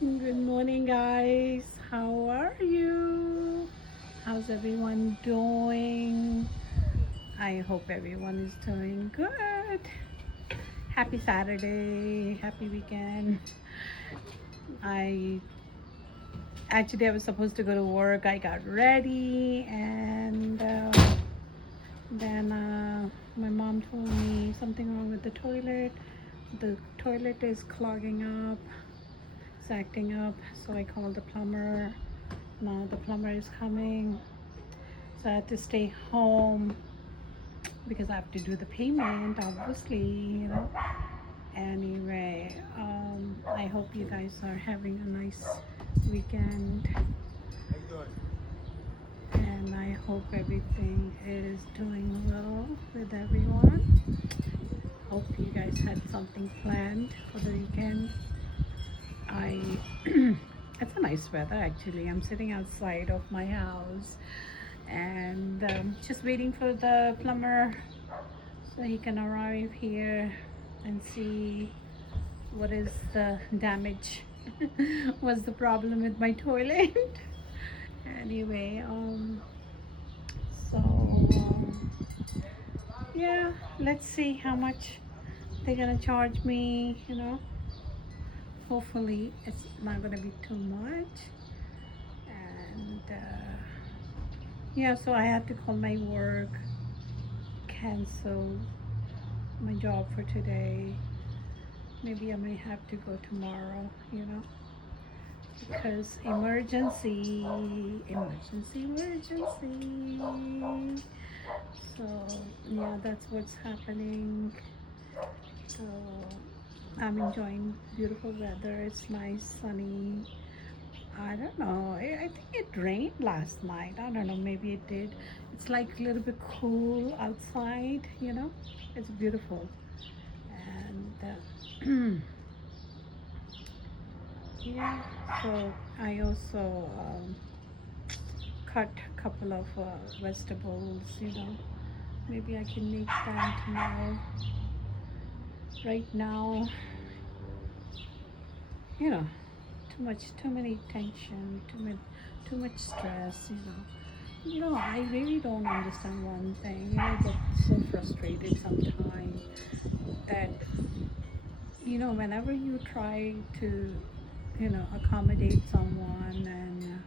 Good morning, guys. How are you? How's everyone doing? I hope everyone is doing good. Happy Saturday. Happy weekend. I I was supposed to go to work. I got ready, and then my mom told me something wrong with the toilet. The toilet is clogging up, it's acting up. So I called the plumber. Now the plumber is coming. So I had to stay home because I have to do the payment, obviously. Anyway, I hope you guys are having a nice weekend, and I hope everything is doing well with everyone. Hope you guys had something planned for the weekend. I It's a nice weather actually. I'm sitting outside of my house and just waiting for the plumber so he can arrive here and see what is the damage. What's the problem with my toilet? Anyway, so yeah, let's see how much they're gonna charge me. Hopefully it's not gonna be too much. And yeah, so I had to call my work, cancel my job for today. Maybe I may have to go tomorrow, because emergency. So yeah, that's what's happening. So I'm enjoying beautiful weather. It's nice, sunny. I don't know. I think it rained last night. I don't know. Maybe it did. It's like a little bit cool outside. It's beautiful. And yeah, so I also cut a couple of vegetables. Maybe I can make them tomorrow. Right now, you know, too many tension, too much stress. I really don't understand one thing. I get so frustrated sometimes that, whenever you try to, accommodate someone and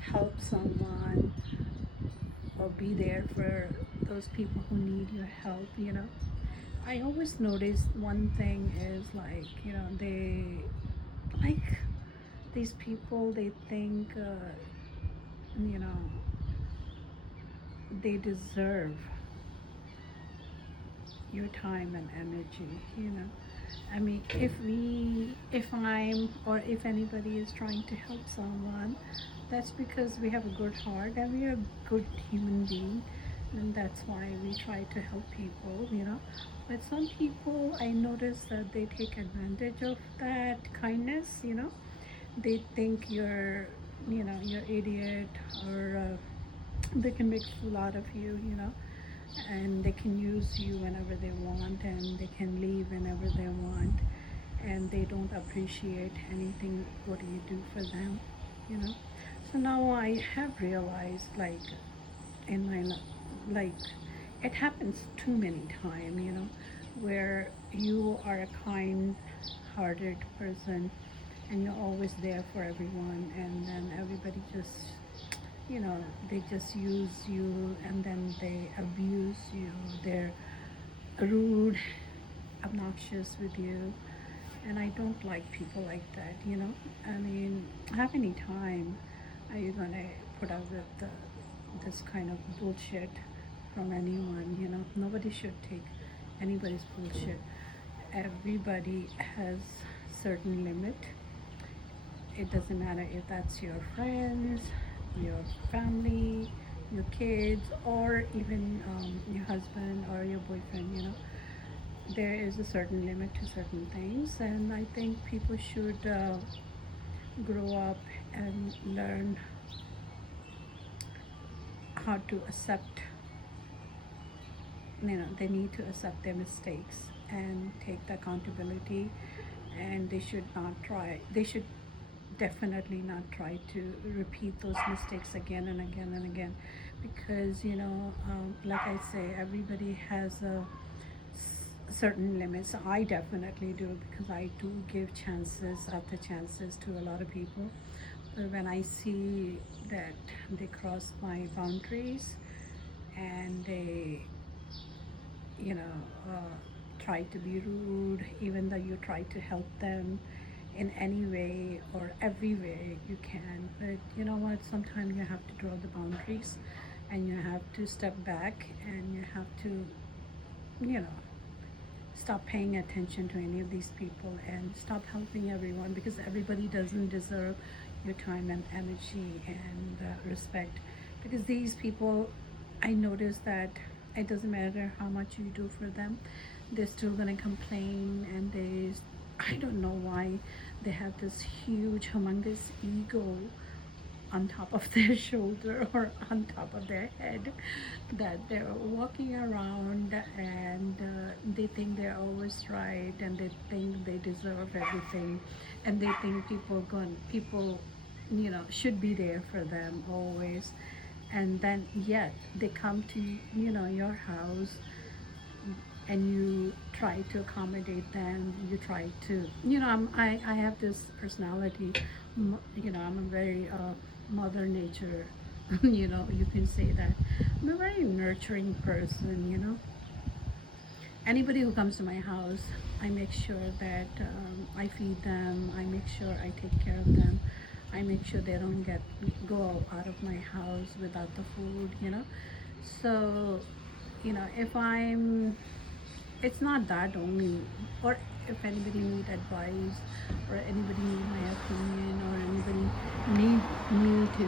help someone or be there for those people who need your help. I always notice one thing is they like these people, they think, you know, they deserve your time and energy. I mean, if I'm, or if anybody is trying to help someone, that's because we have a good heart and we are a good human being, and that's why we try to help people. But some people, I notice that they take advantage of that kindness. They think you're idiot, or they can make a fool out of you. And they can use you whenever they want, and they can leave whenever they want, and they don't appreciate anything what you do for them. So now I have realized, in my like it happens too many times, where you are a kind hearted person and you're always there for everyone, and then everybody just they just use you, and then they abuse you. They're rude, obnoxious with you, and I don't like people like that. I mean, how many time are you gonna put up with this kind of bullshit from anyone? Nobody should take anybody's bullshit. Everybody has certain limit. It doesn't matter if that's your friends, your family, your kids, or even your husband or your boyfriend. There is a certain limit to certain things, and I think people should grow up and learn how to accept. They need to accept their mistakes and take the accountability, and they should not try. They should definitely not try to repeat those mistakes again and again and again, because like I say, everybody has a certain limits. I definitely do, because I do give chances after chances to a lot of people. But when I see that they cross my boundaries and they, you know, try to be rude, even though you try to help them in any way or every way you can. But you know what? Sometimes you have to draw the boundaries and you have to step back and you have to, you know, stop paying attention to any of these people and stop helping everyone, because everybody doesn't deserve your time and energy and respect. Because these people, I notice that it doesn't matter how much you do for them, they're still gonna complain, and I don't know why they have this huge humongous ego on top of their shoulder or on top of their head, that they're walking around and they think they're always right, and they think they deserve everything, and they think people should be there for them always. And then yet they come to your house, and you try to accommodate them, you try to, I have this personality, I'm a very mother nature, you can say that. I'm a very nurturing person, anybody who comes to my house, I make sure that I feed them, I make sure I take care of them, I make sure they don't go out of my house without the food, so if I'm it's not that only, or if anybody need advice, or anybody need my opinion, or anybody need me to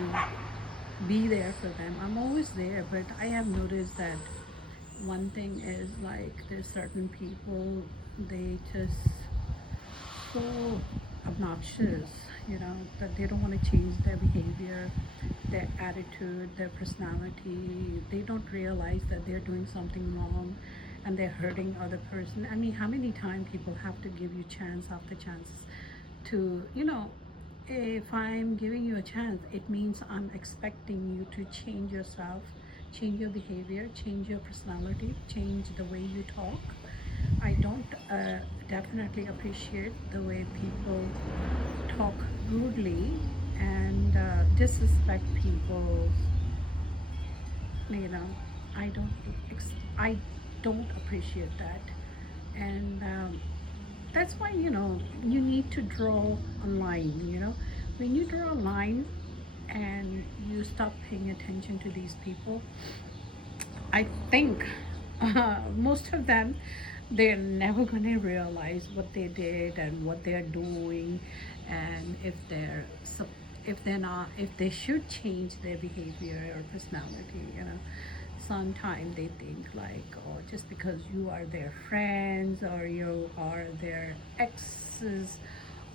be there for them, I'm always there. But I have noticed that one thing is, like, there's certain people, they just so obnoxious, that they don't want to change their behavior, their attitude, their personality. They don't realize that they're doing something wrong and they're hurting other person. I mean, how many times people have to give you chance after chance to, if I'm giving you a chance, it means I'm expecting you to change yourself, change your behavior, change your personality, change the way you talk. I don't definitely appreciate the way people talk rudely and disrespect people. You know, I don't, I don't appreciate that, and that's why you need to draw a line. When you draw a line and you stop paying attention to these people, I think most of them, they're never going to realize what they did and what they're doing, and if they're not, if they should change their behavior or personality. Sometimes they think like, oh, just because you are their friends, or you are their exes,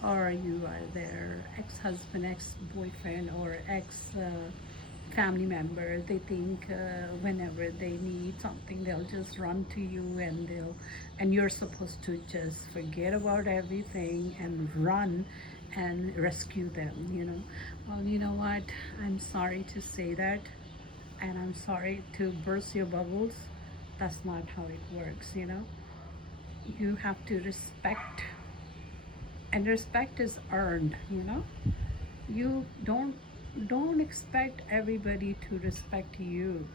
or you are their ex-husband, ex-boyfriend, or ex family member, they think whenever they need something, they'll just run to you, and you're supposed to just forget about everything and run and rescue them. Well, you know what, I'm sorry to say that, and I'm sorry to burst your bubbles. That's not how it works. You have to respect, and respect is earned. You don't expect everybody to respect you,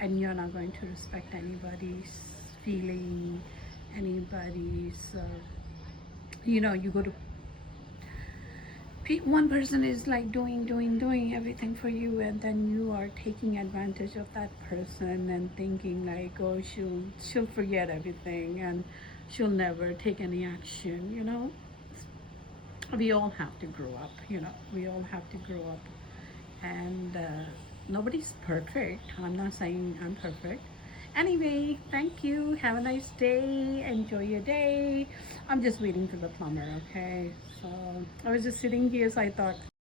and you're not going to respect anybody's feeling, anybody's you go to one person is like doing everything for you, and then you are taking advantage of that person and thinking like, oh, she'll forget everything and she'll never take any action. We all have to grow up. We all have to grow up, and nobody's perfect. I'm not saying I'm perfect. Anyway, thank you. Have a nice day. Enjoy your day. I'm just waiting for the plumber, okay? So I was just sitting here, so I thought,